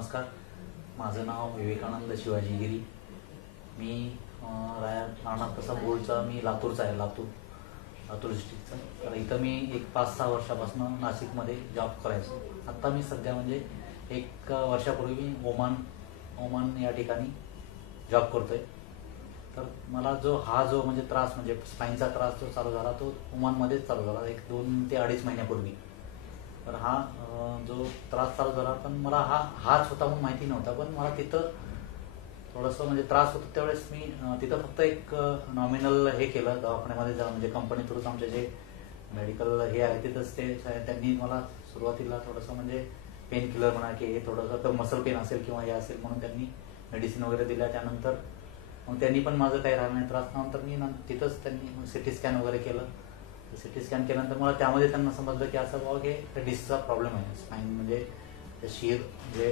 नमस्कार. माझं नाव विवेकानंद शिवाजी गिरी. मी राहणार तसा मूळचा मी लातूरचा आहे, लातूर डिस्ट्रिक्टचा. तर इथं मी एक 5-6 वर्षापासून नाशिकमध्ये जॉब करायचो. आत्ता मी सध्या म्हणजे 1 वर्षापूर्वी मी ओमान या ठिकाणी जॉब करतोय. तर मला जो म्हणजे त्रास म्हणजे स्पाईनचा त्रास जो चालू झाला तो ओमानमध्येच चालू झाला 2 ते 2.5 महिन्यापूर्वी. तर हा जो त्रास चालू झाला पण मला हाच होता म्हणून माहिती नव्हता. पण मला तिथं थोडंसं म्हणजे त्रास होता त्यावेळेस मी तिथं फक्त एक नॉमिनल हे केलं दवाखान्यामध्ये जा, म्हणजे कंपनी थ्रूच आमचे जे मेडिकल हे आहे तिथंच ते त्यांनी मला सुरुवातीला थोडंसं म्हणजे पेन किलर म्हणा की हे थोडंसं तर मसल पेन असेल किंवा हे असेल म्हणून त्यांनी मेडिसिन वगैरे दिल्या. त्यानंतर मग त्यांनी पण माझं काही राहिलं नाही त्रास. नंतर मी तिथंच त्यांनी सिटी स्कॅन वगैरे केलं. सिटी स्कॅन केल्यानंतर मला त्यामध्ये त्यांना समजलं की असं बाबा की डिस्कचा प्रॉब्लेम आहे. स्पाईन म्हणजे शीर म्हणजे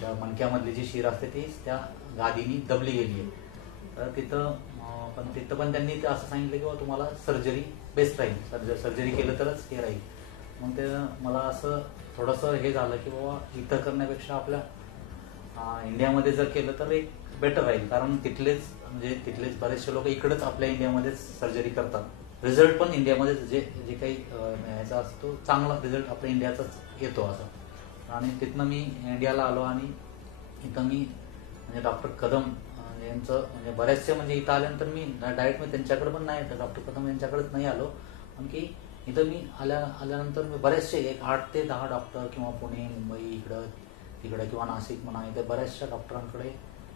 त्या मणक्यामधली जी शीर असते ती त्या गादीनी दबली गेली आहे. तर तिथं पण त्यांनी ते असं सांगितलं की बाबा तुम्हाला सर्जरी बेस्ट राहील, सर्जरी केलं तरच हे राहील. मग ते मला असं थोडंसं हे झालं की बाबा इथं करण्यापेक्षा आपल्या इंडियामध्ये जर केलं तर एक बेटर राहील. कारण तिथलेच बरेचसे लोक इकडंच आपल्या इंडियामध्येच सर्जरी करतात. रिझल्ट पण इंडियामध्येच जे काही याचा असतो चांगला रिझल्ट आपल्या इंडियाचाच येतो असं. आणि तिथनं मी इंडियाला आलो आणि इथं मी म्हणजे डॉक्टर कदम यांचं म्हणजे बऱ्याचशा म्हणजे इथं आल्यानंतर मी डायरेक्ट मी त्यांच्याकडे पण नाही येतं, डॉक्टर कदम यांच्याकडेच नाही आलो. पण की इथं मी आल्यानंतर मी बरेचसे 8 ते 10 डॉक्टर किंवा पुणे मुंबई तिकडं किंवा नाशिक म्हणा इथे बऱ्याचशा डॉक्टरांकडे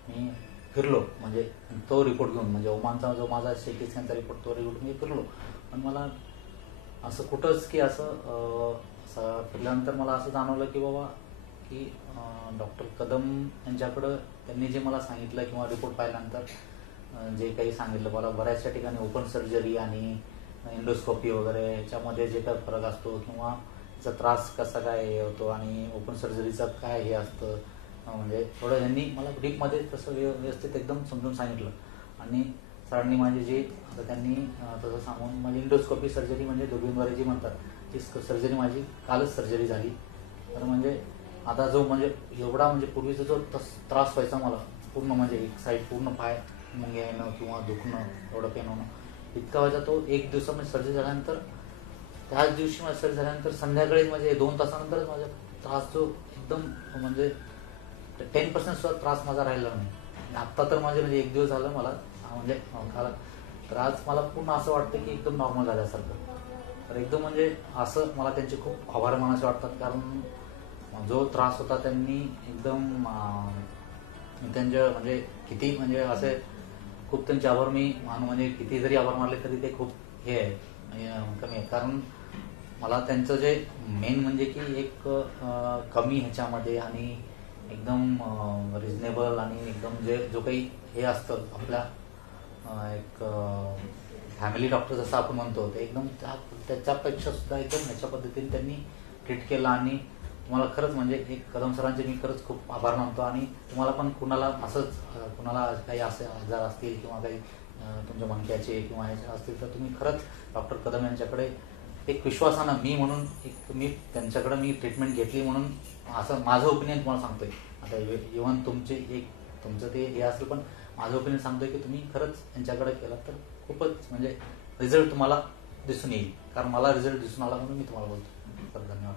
मी फिरलो. म्हणजे तो रिपोर्ट घेऊन म्हणजे ओमानचा जो माझा सिटी स्कॅनचा रिपोर्ट तो रिपोर्ट मी फिरलो. पण मला असं कुठंच की असं फिरल्यानंतर मला असं जाणवलं की बाबा की डॉक्टर कदम यांच्याकडं त्यांनी जे मला सांगितलं किंवा रिपोर्ट पाहिल्यानंतर जे काही सांगितलं मला बऱ्याचशा ठिकाणी ओपन सर्जरी आणि एंडोस्कोपी वगैरे याच्यामध्ये जे काही फरक असतो किंवा त्याचा त्रास कसा काय होतो आणि ओपन सर्जरीचं काय हे असतं म्हणजे थोडं यांनी मला डीपमध्ये तसं व्यवस्थित एकदम समजून सांगितलं. आणि सरांनी माझी जी आता त्यांनी तसं सांगून माझी इंडोस्कोपी सर्जरी म्हणजे दुर्बीणद्वारे जी म्हणतात ती सर्जरी माझी कालच सर्जरी झाली. तर म्हणजे आता जो म्हणजे एवढा म्हणजे पूर्वीचा जो त्रास व्हायचा मला पूर्ण म्हणजे एक साईड पूर्ण पाय मुंग्या येणं किंवा दुखणं एवढं पेन होणं इतका व्हायचा तो 1 दिवसामध्ये सर्जरी झाल्यानंतर त्याच दिवशी माझी सर्जरी झाल्यानंतर संध्याकाळी म्हणजे 2 तासानंतरच माझा त्रास जो एकदम म्हणजे 10% सुद्धा त्रास माझा राहिला नाही. आत्ता तर माझे म्हणजे 1 दिवस झालं मला म्हणजे तर आज मला पूर्ण असं वाटतं की एकदम नॉर्मल झाल्यासारखं. तर एकदम म्हणजे असं मला त्यांचे खूप आभार मानायचे वाटतात. कारण जो त्रास होता त्यांनी एकदम त्यांच्या म्हणजे किती म्हणजे असे खूप त्यांचे आभार मी मानू म्हणजे किती जरी आभार मानले तरी ते खूप हे आहे कमी आहे. कारण मला त्यांचं जे मेन म्हणजे की एक कमी ह्याच्यामध्ये आणि एकदम रिजनेबल आणि एकदम जो काही हे असतं आपल्या एक फॅमिली डॉक्टर जसं आपण म्हणतो ते एकदम त्याच्यापेक्षा सुद्धा एकदम ह्याच्या पद्धतीने त्यांनी ट्रीट केलं. आणि तुम्हाला खरंच म्हणजे एक कदम सरांचे मी खरंच खूप आभार मानतो. आणि तुम्हाला पण कुणाला काही असे आजार असतील किंवा काही तुमच्या मणक्याचे किंवा ह्याचे असतील तर तुम्ही खरंच डॉक्टर कदम यांच्याकडे एक विश्वासानं मी त्यांच्याकडे मी ट्रीटमेंट घेतली म्हणून असं माझं ओपिनियन तुम्हाला सांगतोय. आता इव्हन तुमचं ते हे असेल पण माझं ओपिनियन सांगतोय की तुम्ही खरंच यांच्याकडे केलं तर खूपच म्हणजे रिझल्ट तुम्हाला दिसून येईल. कारण मला रिझल्ट दिसून आला म्हणून मी तुम्हाला बोलतो. तर धन्यवाद.